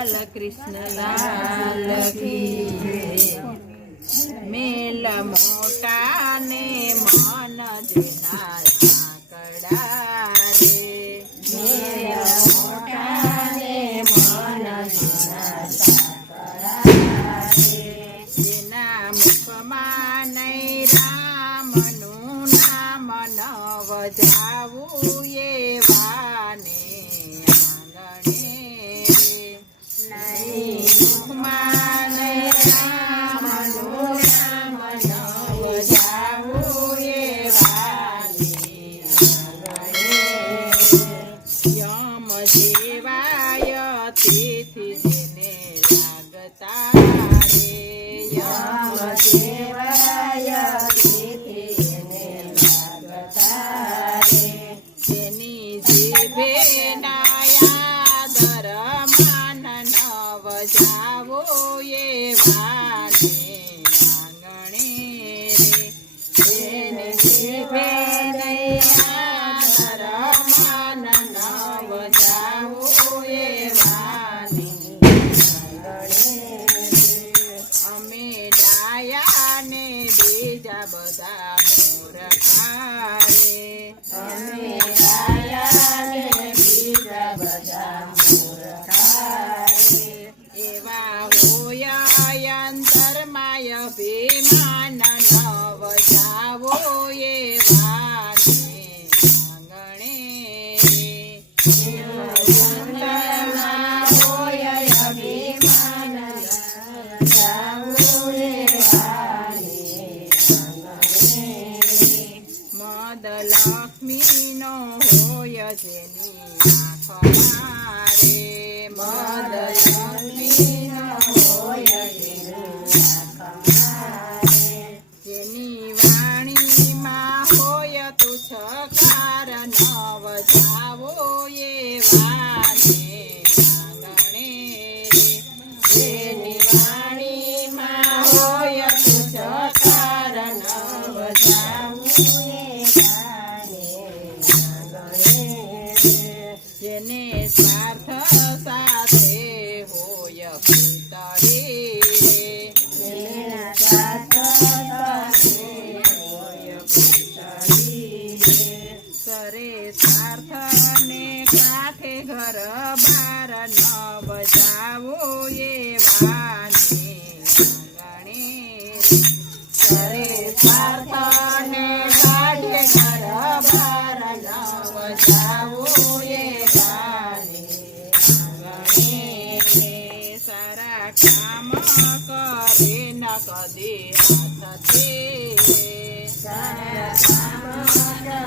કૃષ્ણ લાલ કી જય। મેલ મોટા ને મન જુના સાંકડા રે, મેલ મોટા ને મન જુના સાંકડા રે, જેના મુખમાં નહીં રામનું નામ ન વજાવું એવાને આંગણે રે, મુખમાં નહીં રામનું નામ ન વજાવું એવાને આંગણે યમ જેવાય તેથી જેને લાગતા રે, યમ દેવાય તિથિ ને લાગતા રે, જેની જીભે નાયાદર માન ન વજાવો એવાને આંગણે રે, જેની જીભે નાયાદર માન ન વજાવો એવાને અમે ડાયા ને બીજા બધા મૂર્ખા રે, અમે ડાયા ને બીજા બધા મૂર્ખા રે, એવા હોય અંતરમાય અભિમાન ન વજાવો એવાને આંગણે રે, અંતરમાં હોય અભિમાન જાવું એવાને આંગણે રે, મદ લક્ષ્મીનો હોય જેની આંખમાં રે, મદ લક્ષ્મીનો હોય જેની આંખમાં રે, જેની વાણીમાં હોય તુચ્છકાર ન વજાવો એવાને આંગણે રે, જેની વાણીમાં હોય તુચ્છકાર ન વજાવું એવાને આંગણે રે, જેને સ્વાર્થ સાથે હોય પિતળી રે, જેના સાથ સાથે હોય પિતળી રે, કરે સ્વાર્થ ને કાંઠે ઘર બાર ન બજાવો એવાને આંગણે રે, કરે પ્રાર્થને કાઢે ઘર બાર ન વજાવું એવાને આંગણે રે, સારા કામ કરે ન કદી હાથથી રે, સારા કામ કરે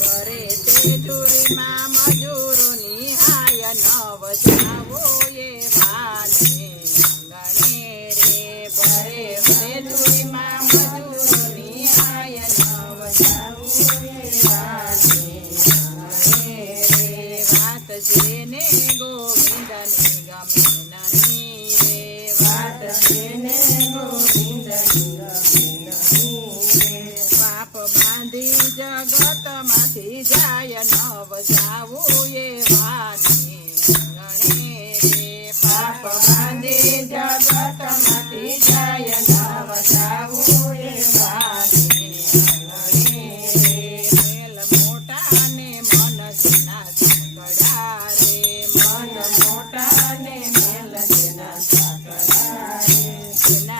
કરે તેજુરીમાં મજૂરોની હાય ન વજાવો એવાને આંગણે રે, ભરે તેજુરીમાં મજૂરોની હાય ન વજાવો એવાને આંગણે રે, વાત જેને ગોવિંદની ગમે નહીં રે, વાત જેને ગોવિંદની ગમે નહીં રે, પાપ બાંધી જગતમાંથી જાય ન વજાવું એવાને આંગણે રે, પાપ બાંધી જગતમાંથી જાય ન વજાવું એવાને આંગણે રે, મેલ મોટા ને મન જુના સાંકડા રે, મન મોટા ને મેલ જેના સાંકડા રે, જેના